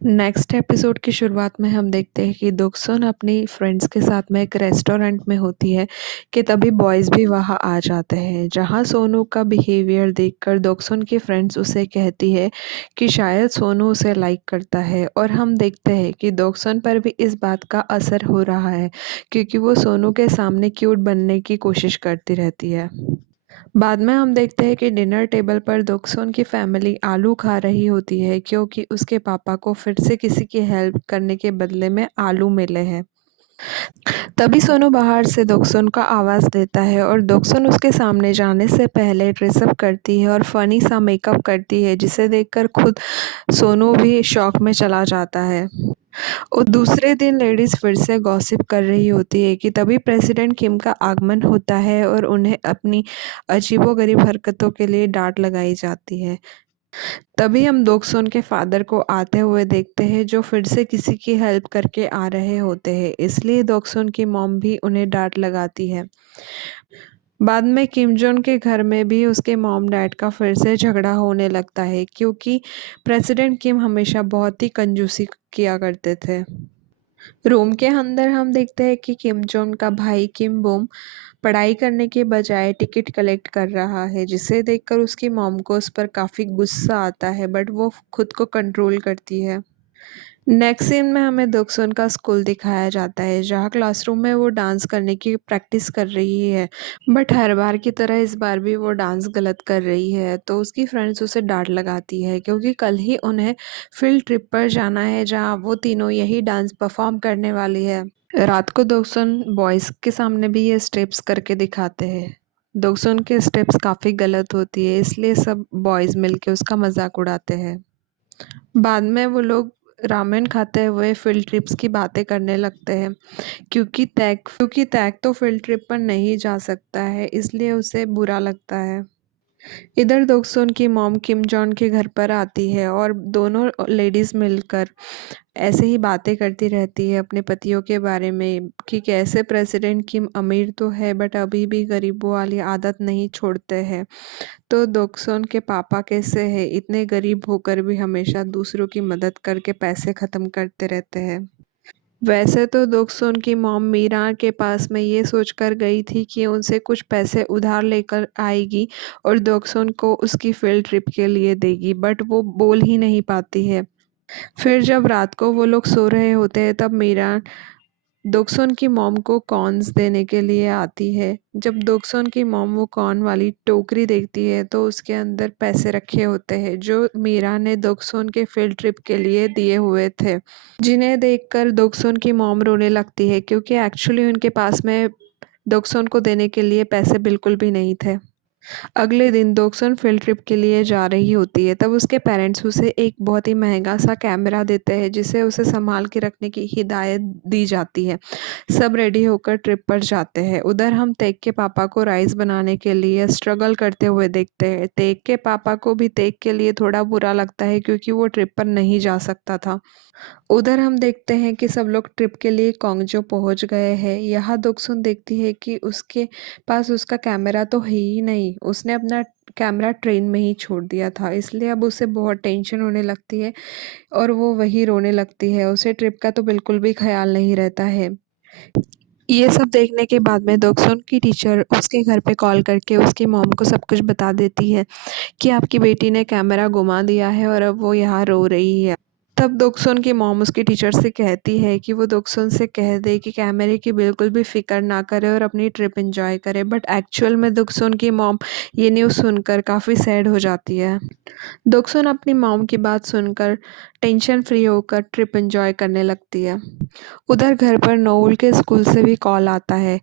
Next episode की शुरुआत में हम देखते हैं कि दोक्सुन अपनी फ्रेंड्स के साथ में एक रेस्टोरेंट में होती है कि तभी बॉयज़ भी वहाँ आ जाते हैं, जहाँ सोनू का बिहेवियर देखकर दोक्सुन की फ्रेंड्स उसे कहती है कि शायद सोनू उसे लाइक करता है। और हम देखते हैं कि दोक्सुन पर भी इस बात का असर हो रहा है, क्योंकि वो सोनू के सामने क्यूट बनने की कोशिश करती रहती है। बाद में हम देखते हैं कि डिनर टेबल पर दोक्सुन की फैमिली आलू खा रही होती है, क्योंकि उसके पापा को फिर से किसी की हेल्प करने के बदले में आलू मिले हैं। तभी सोनू बाहर से दोक्सुन का आवाज़ देता है और दोक्सुन उसके सामने जाने से पहले ड्रेसअप करती है और फनी सा मेकअप करती है, जिसे देखकर खुद सोनू भी शॉक में चला जाता है। और दूसरे दिन लेडीज फिर से गॉसिप कर रही होती है कि तभी प्रेसिडेंट किम का आगमन होता है और उन्हें अपनी अजीबोगरीब हरकतों के लिए डांट लगाई जाती है। तभी हम दोक्सुन के फादर को आते हुए देखते हैं, जो फिर से किसी की हेल्प करके आ रहे होते हैं, इसलिए दोक्सुन की मॉम भी उन्हें डांट लगाती है। बाद में किम जोन के घर में भी उसके मॉम डैड का फिर से झगड़ा होने लगता है, क्योंकि प्रेसिडेंट किम हमेशा बहुत ही कंजूसी किया करते थे। रूम के अंदर हम देखते हैं कि किम जोंग का भाई किम बोम पढ़ाई करने के बजाय टिकट कलेक्ट कर रहा है, जिसे देखकर उसकी मॉम को उस पर काफ़ी गुस्सा आता है, बट वो खुद को कंट्रोल करती है। नेक्स्ट सीन में हमें दोक्सुन का स्कूल दिखाया जाता है, जहाँ क्लासरूम में वो डांस करने की प्रैक्टिस कर रही है, बट हर बार की तरह इस बार भी वो डांस गलत कर रही है। तो उसकी फ्रेंड्स उसे डांट लगाती है, क्योंकि कल ही उन्हें फील्ड ट्रिप पर जाना है, जहाँ वो तीनों यही डांस परफॉर्म करने वाली है। रात को दोक्सुन बॉयज़ के सामने भी ये स्टेप्स करके दिखाते हैं। दोक्सुन के स्टेप्स काफ़ी गलत होती है, इसलिए सब बॉयज़ मिलके उसका मजाक उड़ाते हैं। बाद में वो लोग रामेन खाते हुए फील्ड ट्रिप्स की बातें करने लगते हैं, क्योंकि तैक तो फील्ड ट्रिप पर नहीं जा सकता है, इसलिए उसे बुरा लगता है। इधर दोक्सुन की मॉम किम जॉन के घर पर आती है और दोनों लेडीज मिलकर ऐसे ही बातें करती रहती है अपने पतियों के बारे में, कि कैसे प्रेसिडेंट किम अमीर तो है बट अभी भी गरीबों वाली आदत नहीं छोड़ते हैं। तो दोक्सुन के पापा कैसे हैं, इतने गरीब होकर भी हमेशा दूसरों की मदद करके पैसे ख़त्म करते रहते हैं। वैसे तो दोक्सुन की मॉम मीरा के पास में ये सोचकर गई थी कि उनसे कुछ पैसे उधार लेकर आएगी और दोक्सुन को उसकी फील्ड ट्रिप के लिए देगी, बट वो बोल ही नहीं पाती है। फिर जब रात को वो लोग सो रहे होते हैं, तब मीरा दोक्सुन की मॉम को कॉर्न्स देने के लिए आती है। जब दोक्सुन की मॉम वो कॉर्न वाली टोकरी देखती है, तो उसके अंदर पैसे रखे होते हैं, जो मीरा ने दोक्सुन के फील्ड ट्रिप के लिए दिए हुए थे, जिन्हें देखकर दोक्सुन की मॉम रोने लगती है, क्योंकि एक्चुअली उनके पास में दोक्सुन को देने के लिए पैसे बिल्कुल भी नहीं थे। अगले दिन दोक्सुन फील्ड ट्रिप के लिए जा रही होती है, तब उसके पेरेंट्स उसे एक बहुत ही महंगा सा कैमरा देते हैं, जिसे उसे संभाल के रखने की हिदायत दी जाती है। सब रेडी होकर ट्रिप पर जाते हैं। उधर हम तेक के पापा को राइस बनाने के लिए स्ट्रगल करते हुए देखते हैं। तेक के पापा को भी तेक के लिए थोड़ा बुरा लगता है, क्योंकि वो ट्रिप पर नहीं जा सकता था। उधर हम देखते हैं कि सब लोग ट्रिप के लिए कोंगजो पहुंच गए हैं। यहाँ दोक्सुन देखती है कि उसके पास उसका कैमरा तो है ही नहीं, उसने अपना कैमरा ट्रेन में ही छोड़ दिया था, इसलिए अब उसे बहुत टेंशन होने लगती है और वो वही रोने लगती है। उसे ट्रिप का तो बिल्कुल भी ख्याल नहीं रहता है। ये सब देखने के बाद में दोक्सुन की टीचर उसके घर पे कॉल करके उसकी मॉम को सब कुछ बता देती है कि आपकी बेटी ने कैमरा गुमा दिया है और अब वो यहाँ रो रही है। तब दोक्सुन की मॉम उसकी टीचर से कहती है कि वो दोक्सुन से कह दे कि कैमरे की बिल्कुल भी फ़िक्र ना करे और अपनी ट्रिप एंजॉय करे, बट एक्चुअल में दोक्सुन की मॉम ये न्यूज़ सुनकर काफ़ी सैड हो जाती है। दोक्सुन अपनी मॉम की बात सुनकर टेंशन फ्री होकर ट्रिप एंजॉय करने लगती है। उधर घर पर नोएल के स्कूल से भी कॉल आता है।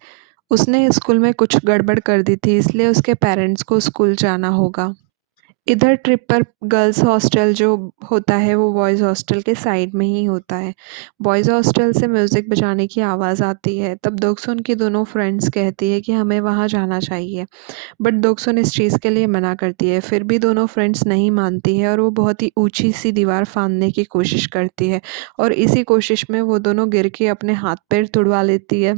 उसने स्कूल में कुछ गड़बड़ कर दी थी, इसलिए उसके पेरेंट्स को स्कूल जाना होगा। इधर ट्रिप पर गर्ल्स हॉस्टल जो होता है वो बॉयज़ हॉस्टल के साइड में ही होता है। बॉयज़ हॉस्टल से म्यूज़िक बजाने की आवाज़ आती है, तब दोक्सुन की दोनों फ्रेंड्स कहती है कि हमें वहाँ जाना चाहिए, बट दोक्सुन इस चीज़ के लिए मना करती है। फिर भी दोनों फ्रेंड्स नहीं मानती है और वो बहुत ही ऊंची सी दीवार फांदने की कोशिश करती है, और इसी कोशिश में वो दोनों गिर के अपने हाथ पैर तुड़वा लेती है।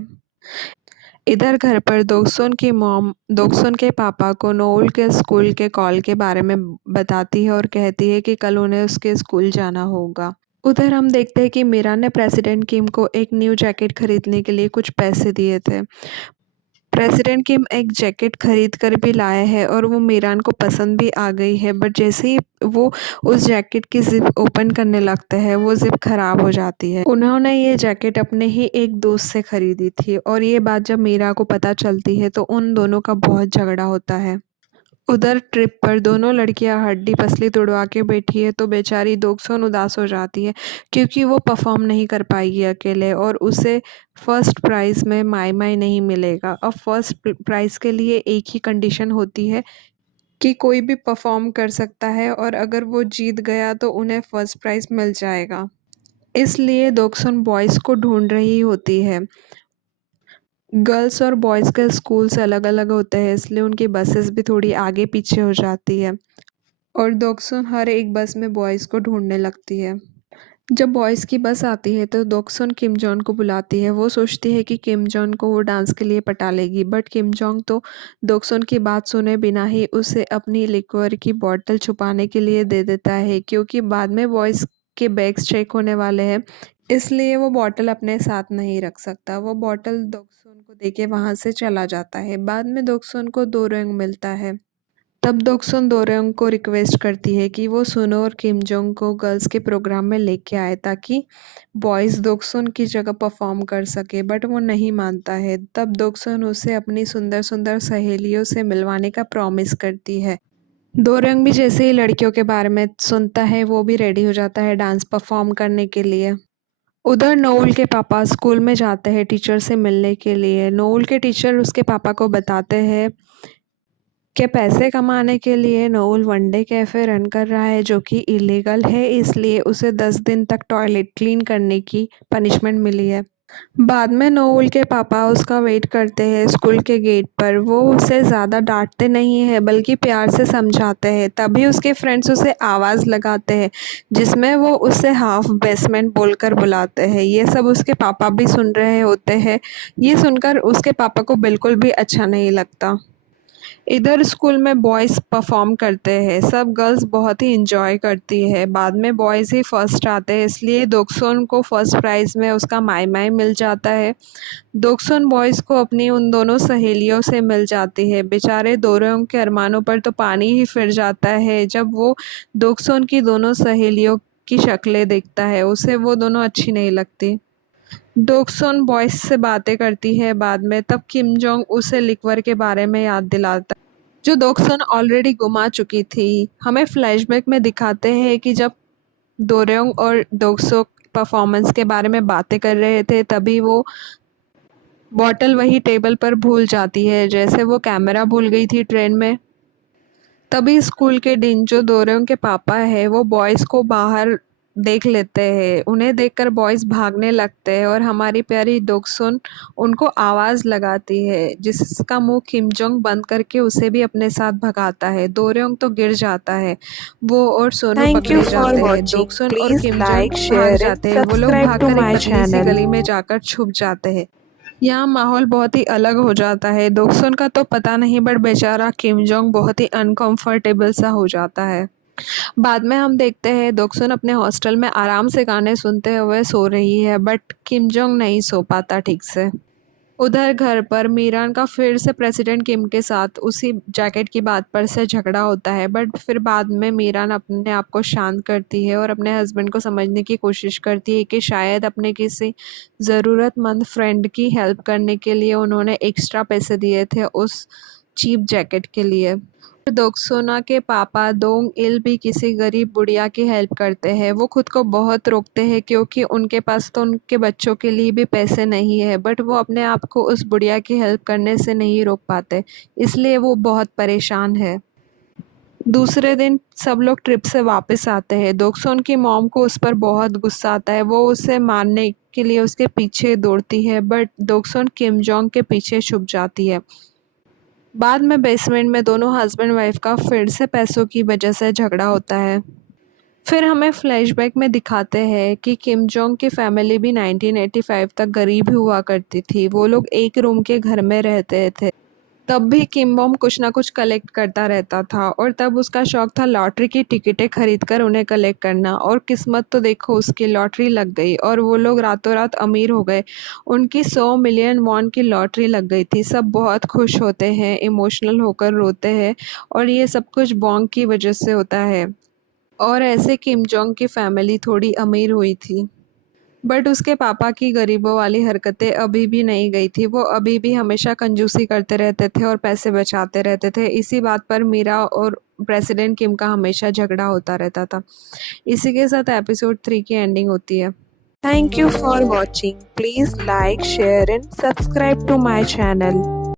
इधर घर पर दोक्सुन की मॉम दोक्सुन के पापा को नोएल के स्कूल के कॉल के बारे में बताती है और कहती है कि कल उन्हें उसके स्कूल जाना होगा। उधर हम देखते हैं कि मीरा ने प्रेसिडेंट किम को एक न्यू जैकेट खरीदने के लिए कुछ पैसे दिए थे। प्रेसिडेंट किम एक जैकेट खरीद कर भी लाए हैं और वो मीरान को पसंद भी आ गई है, बट जैसे ही वो उस जैकेट की ज़िप ओपन करने लगते हैं, वो ज़िप खराब हो जाती है। उन्होंने ये जैकेट अपने ही एक दोस्त से खरीदी थी और ये बात जब मीरा को पता चलती है तो उन दोनों का बहुत झगड़ा होता है। उधर ट्रिप पर दोनों लड़कियां हड्डी पसली तुड़वा के बैठी है तो बेचारी दोगसोन उदास हो जाती है, क्योंकि वो परफॉर्म नहीं कर पाएगी अकेले और उसे फर्स्ट प्राइज़ में माई माई नहीं मिलेगा। अब फर्स्ट प्राइज़ के लिए एक ही कंडीशन होती है कि कोई भी परफॉर्म कर सकता है और अगर वो जीत गया तो उन्हें फर्स्ट प्राइज़ मिल जाएगा। इसलिए दोगसोन बॉयज़ को ढूंढ रही होती है। गर्ल्स और बॉयज़ के स्कूल्स अलग-अलग होते हैं, इसलिए उनकी बसेस भी थोड़ी आगे-पीछे हो जाती है और दोगसुन हर एक बस में बॉयज़ को ढूँढने लगती है। जब बॉयज़ की बस आती है तो दोगसुन किम जॉन को बुलाती है। वो सोचती है कि किम जॉन को वो डांस के लिए पटा लेगी, बट किम जॉन तो दोगसुन की बात सुने बिना ही उसे अपनी लिक्वर की बॉटल छुपाने के लिए दे देता है, क्योंकि बाद में बॉयज़ के बैग्स चेक होने वाले हैं। इसलिए वो बॉटल अपने साथ नहीं रख सकता। वो बॉटल दोगसुन को देके वहाँ से चला जाता है। बाद में दोगसुन को दोरेंग मिलता है। तब दोगसुन दोरेंग को रिक्वेस्ट करती है कि वो सुनो और किम जोंग को गर्ल्स के प्रोग्राम में लेके आए ताकि बॉयज़ दोगसुन की जगह परफॉर्म कर सके, बट वो नहीं मानता है। तब दोगसुन उसे अपनी सुंदर सुंदर सहेलियों से मिलवाने का प्रॉमिस करती है। दोरेंग भी जैसे ही लड़कियों के बारे में सुनता है वो भी रेडी हो जाता है डांस परफॉर्म करने के लिए। उधर नोएल के पापा स्कूल में जाते हैं टीचर से मिलने के लिए। नोएल के टीचर उसके पापा को बताते हैं कि पैसे कमाने के लिए नोएल वनडे कैफ़े रन कर रहा है जो कि इलीगल है, इसलिए उसे 10 दिन तक टॉयलेट क्लीन करने की पनिशमेंट मिली है। बाद में नोएल के पापा उसका वेट करते हैं स्कूल के गेट पर। वो उसे ज़्यादा डांटते नहीं हैं बल्कि प्यार से समझाते हैं। तभी उसके फ्रेंड्स उसे आवाज़ लगाते हैं जिसमें वो उसे हाफ बेसमेंट बोलकर बुलाते हैं। ये सब उसके पापा भी सुन रहे होते हैं। ये सुनकर उसके पापा को बिल्कुल भी अच्छा नहीं लगता। इधर स्कूल में बॉयज़ परफॉर्म करते हैं, सब गर्ल्स बहुत ही इंजॉय करती है। बाद में बॉयज़ ही फर्स्ट आते हैं, इसलिए दोगसोन को फर्स्ट प्राइज़ में उसका माई माई मिल जाता है। दोगसोन बॉयज़ को अपनी उन दोनों सहेलियों से मिल जाती है। बेचारे दोरेंग के अरमानों पर तो पानी ही फिर जाता है जब वो दोगसोन की दोनों सहेलियों की शक्लें देखता है। उसे वो दोनों अच्छी नहीं लगती। दोगसोन बॉयज़ से बातें करती है बाद में, तब किम जोंग उसे लिक्वर के बारे में याद दिलाता है जो दोगसुन ऑलरेडी गुमा चुकी थी। हमें फ्लैशबैक में दिखाते हैं कि जब दोरेंग और दोगसो परफॉर्मेंस के बारे में बातें कर रहे थे तभी वो बॉटल वही टेबल पर भूल जाती है जैसे वो कैमरा भूल गई थी ट्रेन में। तभी स्कूल के डीन जो दोरेंग के पापा है वो बॉयज़ को बाहर देख लेते हैं। उन्हें देखकर बॉयज़ भागने लगते हैं और हमारी प्यारी दोगसुन उनको आवाज़ लगाती है जिसका मुंह किम जोंग बंद करके उसे भी अपने साथ भगाता है। दोरेंग तो गिर जाता है। वो और सोनू Thank you पकड़े for जाते हैं। watching. दोगसुन और Please किम जोंग like, भाग share, and जाते हैं। वो लोग subscribe to भागकर एक my पतली सी channel. गली में जाकर छुप जाते हैं। यहाँ माहौल बहुत ही अलग हो जाता है। दोगसुन का तो पता नहीं बट बेचारा किम जोंग बहुत ही अनकंफर्टेबल सा हो जाता है। बाद में हम देखते हैं दोगसुन अपने हॉस्टल में आराम से गाने सुनते हुए सो रही है, बट किम जोंग नहीं सो पाता ठीक से। उधर घर पर मीरान का फिर से प्रेसिडेंट किम के साथ उसी जैकेट की बात पर से झगड़ा होता है, बट फिर बाद में मीरान अपने आप को शांत करती है और अपने हस्बैंड को समझने की कोशिश करती है कि शायद अपने किसी ज़रूरतमंद फ्रेंड की हेल्प करने के लिए उन्होंने एक्स्ट्रा पैसे दिए थे उस चीप जैकेट के लिए। दोगसोना के पापा दोंग इल भी किसी गरीब बुढ़िया की हेल्प करते हैं। वो खुद को बहुत रोकते हैं क्योंकि उनके पास तो उनके बच्चों के लिए भी पैसे नहीं है, बट वो अपने आप को उस बुढ़िया की हेल्प करने से नहीं रोक पाते, इसलिए वो बहुत परेशान है। दूसरे दिन सब लोग ट्रिप से वापस आते हैं। दोगसोन की मॉम को उस पर बहुत गुस्सा आता है। वो उसे मारने के लिए उसके पीछे दौड़ती है, बट दोगसोन किम जोंग के पीछे छुप जाती है। बाद में बेसमेंट में दोनों हस्बैंड वाइफ का फिर से पैसों की वजह से झगड़ा होता है। फिर हमें फ्लैशबैक में दिखाते हैं कि किम जोंग की फैमिली भी 1985 तक गरीब ही हुआ करती थी। वो लोग एक रूम के घर में रहते थे। तब भी किम बॉम कुछ ना कुछ कलेक्ट करता रहता था और तब उसका शौक था लॉटरी की टिकटें खरीद कर उन्हें कलेक्ट करना। और किस्मत तो देखो, उसकी लॉटरी लग गई और वो लोग रातों रात अमीर हो गए। उनकी 100 मिलियन वॉन की लॉटरी लग गई थी। सब बहुत खुश होते हैं, इमोशनल होकर रोते हैं और ये सब कुछ बॉन्ग की वजह से होता है। और ऐसे किम जोंग की फैमिली थोड़ी अमीर हुई थी, बट उसके पापा की गरीबों वाली हरकतें अभी भी नहीं गई थी। वो अभी भी हमेशा कंजूसी करते रहते थे और पैसे बचाते रहते थे। इसी बात पर मीरा और प्रेसिडेंट किम का हमेशा झगड़ा होता रहता था। इसी के साथ एपिसोड 3 की एंडिंग होती है। Thank you for watching. Please like, share and subscribe to my channel.